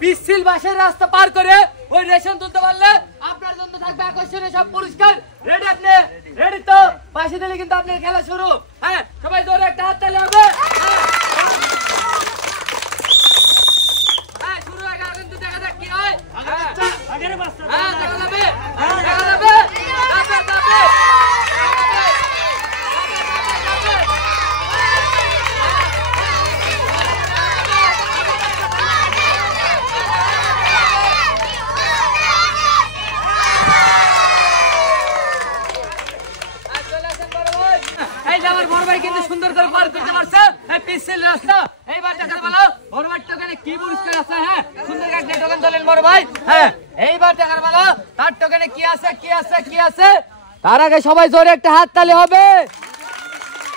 পিছিল বাসের রাস্তা পার করে ওই রেশন তুলতে পারলে আপনার জন্য থাকবে আকর্ষণীয় সব পুরস্কার। রেডি আপনি? রেডি তো? পাশে দিলে কিন্তু আপনার খেলা শুরু। হ্যাঁ, সবাই জোরে একটা হাত তালি হবে। হ্যাঁ, শুরু হয়ে গেল কিন্তু দেখা যাক কি হয়। হ্যাঁ, দেখা যাবে, দেখা যাবে। কিন্তু সুন্দর করে পার করতে পারছে পিছিল রাস্তা। এইবার দেখা ভালো বড় ভাই টোকেনে কি পুরস্কার আছে। হ্যাঁ, সুন্দর একটা টোকেন তোলেন বড় ভাই। হ্যাঁ, এইবার দেখা ভালো তার টোকেনে কি আছে, কি আছে, কি আছে। তার আগে সবাই জোরে একটা হাত তালি হবে।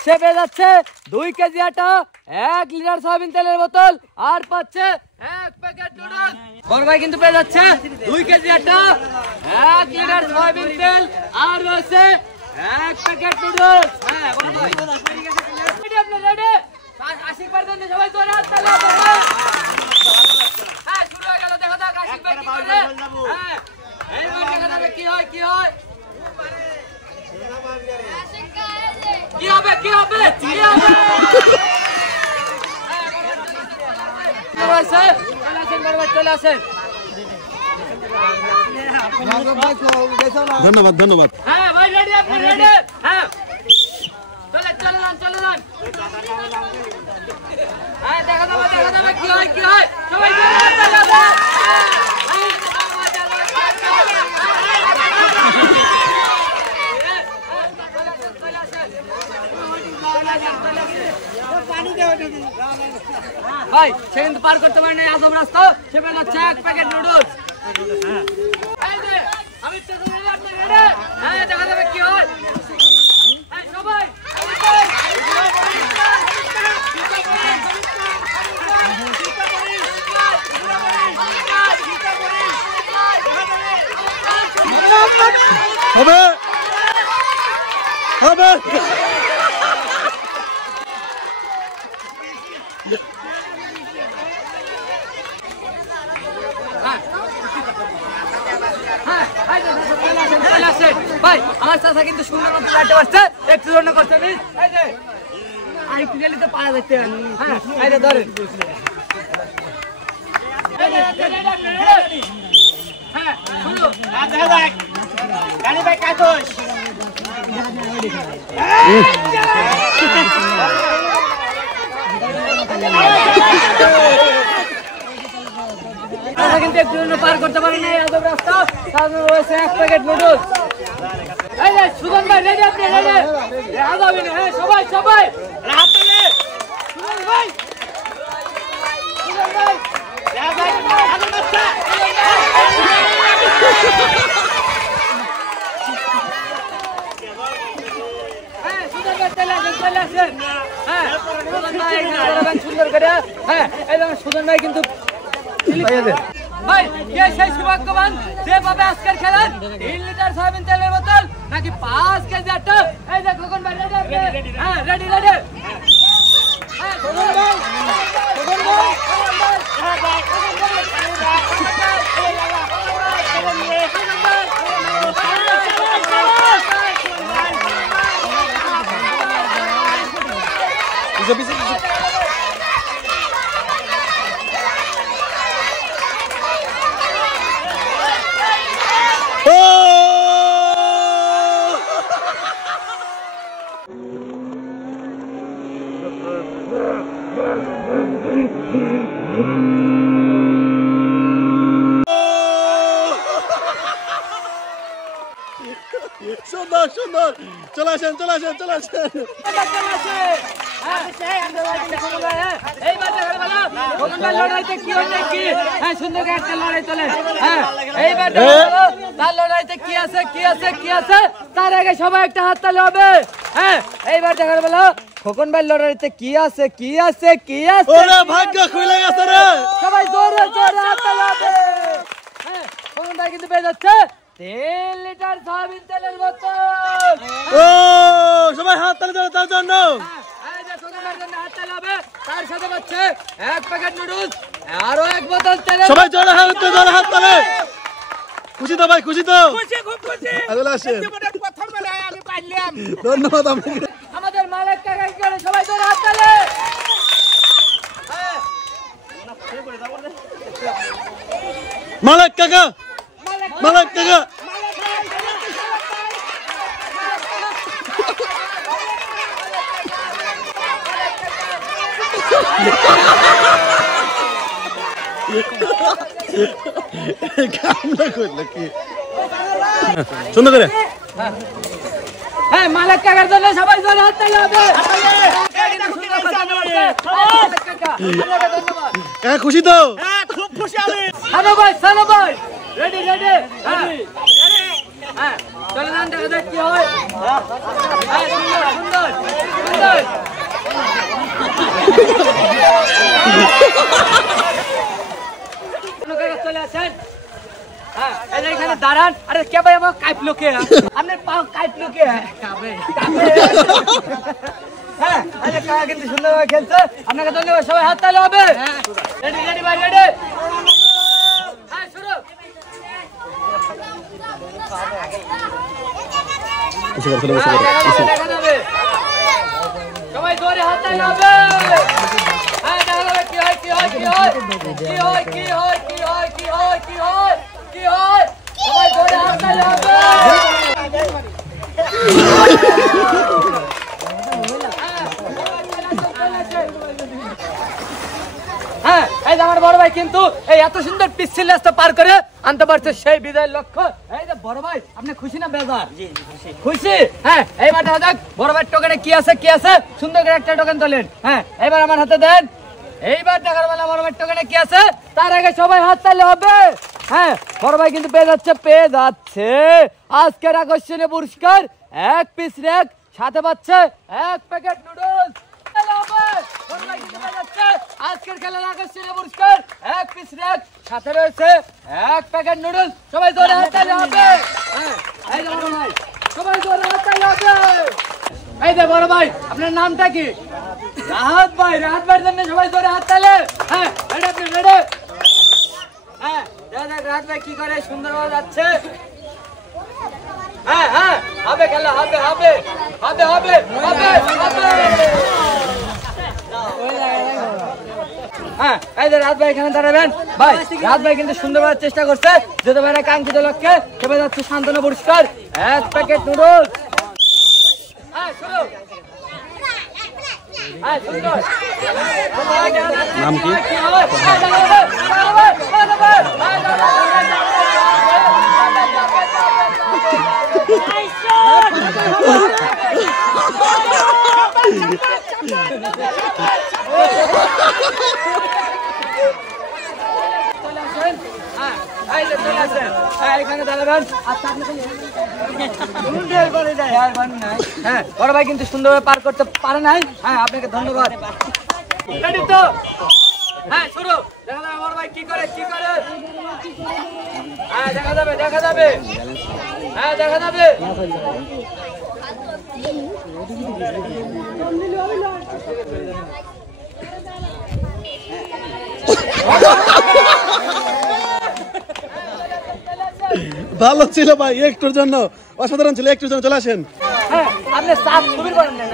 সে পেয়ে যাচ্ছে 2 কেজি আটা, 1 লিটার সয়াবিন তেলের বোতল, আর পাচ্ছে 1 প্যাকেট নুডলস। বড় ভাই কিন্তু পেয়ে যাচ্ছে 2 কেজি আটা, 1 লিটার সয়াবিন তেল, আর রয়েছে 1 প্যাকেট নুডলস। হ্যাঁ, বড় ভাই রেডি? আপনি রেডি? আশীর্বাদ দেন সবাই জোরে হাত তালি হবে। হ্যাঁ, শুরু হয়ে গেল। দেখা যাক আশীর্বাদ কি করে। হ্যাঁ, এইবার দেখা যাবে কি হয়, কি হয়, কি হবে, কি হবে, কি হবে। চলে আসেন। ধন্যবাদ, ধন্যবাদ। হ্যাঁ ভাই, রেডি? আপনি রেডি? হ্যাঁ, চলে যান, চলে যান। হ্যাঁ, দেখা যাবে, দেখা যাবে কি হয়, কি হয়। সবাই ভাই, সে কিন্তু পার করতে পারে না আজব রাস্তা। সে পেয়ে যাচ্ছে 1 প্যাকেট নুডলস। আমি হ্যাঁ, দেখা যাবে কি হয়। সবাই হবে, হবে। ভাই, আমার চাচা কিন্তু সুন্দর মতো লাইটে পারছে, একটু জন্য করছে। আরেকটু গেলে তো পাওয়া যাচ্ছে। হ্যাঁ, এই ধরেন। হ্যাঁ, শুরু। গাড়ি ভাই কাগজ কিন্তু একটু জন্য পার করতে পারে না আজব রাস্তা। সামনে রয়েছে 1 প্যাকেট নুডলস। এই যে সুজন ভাই, রেডি? আপনি রেডি? আজাবি না। হ্যাঁ, সবাই সবাই হাত তুলে। সুজন ভাই, সুজন ভাই, আজব রাস্তা। হ্যাঁ, সুজন ভাই চলে আসেন, চলে আসেন। হ্যাঁ, সুজন ভাই সুন্দর করে। হ্যাঁ, এই দেখুন সুজন ভাই কিন্তু ভাই, কে সেই সৌভাগ্যবান যে পাবে আজকের খেলার 3 লিটার সয়াবিন তেলের বোতল নাকি 5 কেজি আটা। এই যে খোকন ভাই, রেডি? হ্যাঁ, রেডি, রেডি। হ্যাঁ, খোকন ভাই, খোকন ভাই, হ্যাঁ ভাই, খোকন ভাই, সুন্দর সুন্দর চলে আসেন চলে আসেন চলে আসেন লড়াইতে কি হচ্ছে কি হ্যাঁ সুন্দর একটা লড়াই চলে হ্যাঁ এইবার তার লড়াইতে কি আছে কি আছে কি আছে তার আগে সবাই একটা হাততালি হবে হ্যাঁ এইবার দেখার বেলা খোকন ভাই লড়াইতে কি আছে কি আছে কি আছে ওরে ভাগ্য খুলে গেছে রে সবাই জোরে জোরে হাততালি হবে হ্যাঁ খোকন ভাই কিন্তু পেয়ে যাচ্ছে 3 লিটার সয়াবিন তেলের বোতল ও সবাই হাত তালি দাও তার জন্য এই যে খোকন ভাইয়ের জন্য হাততালি হবে তার সাথে পাচ্ছে এক প্যাকেট নুডলস আরো এক বোতল তেল সবাই জোরে হাত তালি খুশি তো ভাই খুশি তো খুশি খুব খুশি আদল আসেন জীবনের প্রথম বেলায় আমি পাইলাম ধন্যবাদ আপনাকে আমাদের মালিক কাকা করে সবাই জোরে হাততালি মালিক কাকা মালিক কাকা কামনা করলে কি সুন্দর করে হ্যাঁ মালিক কাকার জন্য সবাই জোরে হাততালি হবে হ্যাঁ খুশি তো হ্যাঁ খুব খুশি আমি সানো ভাই রেডি রেডি হ্যাঁ চলে যান দেখা যাক কি হয় হ্যাঁ সুন্দর সুন্দর সুন্দর চলে আসেন হ্যাঁ এখানে দাঁড়ান আরে কে ভাই আমার কাইপলো কে আপনার পা কাইপলো কে হ্যাঁ আরে কাকা কিন্তু সুন্দরভাবে খেলছে আপনাকে ধন্যবাদ সবাই হাততালি হবে রেডি রেডি ভাই রেডি হ্যাঁ শুরু দেখা যাবে সবাই জোরে হাততালি হবে হ্যাঁ দেখা যাবে কি হয় কি হয় কি হয় কি হয় কি হয় কি হয় কি হয় কি হয় কি হয় সবাই জোরে হাততালি হবে হ্যাঁ এই যে আমার বড় ভাই কিন্তু এই এত সুন্দর পিচ্ছিল রাস্তা পার করে আনতে পারছে সেই বিজয়ের লক্ষ্য এই যে বড় ভাই আপনি খুশি না বেজার খুশি হ্যাঁ এইবার দেখা যাক বড় ভাই টোকেনে কি আছে সুন্দর করে একটা টোকেন তোলেন হ্যাঁ এবার আমার হাতে দেন এইবার দেখার বেলা বড় ভাই টোকেনে কি আছে তার আগে সবাই হাত তালি হবে হ্যাঁ বড় ভাই কিন্তু পেয়ে যাচ্ছে আজকের আকর্ষণীয় পুরস্কার এক পিস রেক সাথে পাচ্ছে এক প্যাকেট নুডলস আজকের খেলার আকর্ষণীয় পুরস্কার এক পিস রেক সাথে রয়েছে এক প্যাকেট নুডলস সবাই জোরে হাততালি হবে এই যে বড় ভাই সবাই জোরে হাততালি হবে এই যে বড় ভাই আপনার নামটা কি রাহাত ভাইয়ের জন্য সবাই জোরে হাততালি হ্যাঁ রেডি আপনি রেডি হ্যাঁ দেখ রাহাত ভাই কি করে সুন্দরভাবে যাচ্ছে হ্যাঁ হ্যাঁ হবে খেলা হবে হবে হবে হবে হবে হবে হ্যাঁ এই যে রাত ভাই এখানে দাঁড়াবেন ভাই রাত ভাই কিন্তু সুন্দরভাবে চেষ্টা করছে যত ভাইরা কাঙ্ক্ষিত লক্ষ্যে সবাই যাচ্ছে শান্তনা পুরস্কার এক প্যাকেট নুডলস হ্যাঁ শুরু হ্যাঁ সুন্দর নাম কি এখানে দাঁড়াবেন হ্যাঁ বড় ভাই কিন্তু সুন্দরভাবে পার করতে পারে নাই হ্যাঁ আপনাকে ধন্যবাদ তো হ্যাঁ শুরু দেখা যাবে বড় ভাই কি করে হ্যাঁ দেখা যাবে হ্যাঁ দেখা যাবে ভালো ছিল ভাই একটুর জন্য অসাধারণ ছিল একটুর জন্য চলে আসেন হ্যাঁ আপনি সাত ছবির করেন না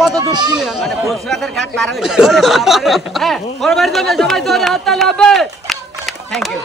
কত দূর ছিলেন মানে বসরাতের ঘাট পার হয়ে হ্যাঁ বড় ভাইয়ের জন্য সবাই জোরে হাততালি হবে থ্যাংক ইউ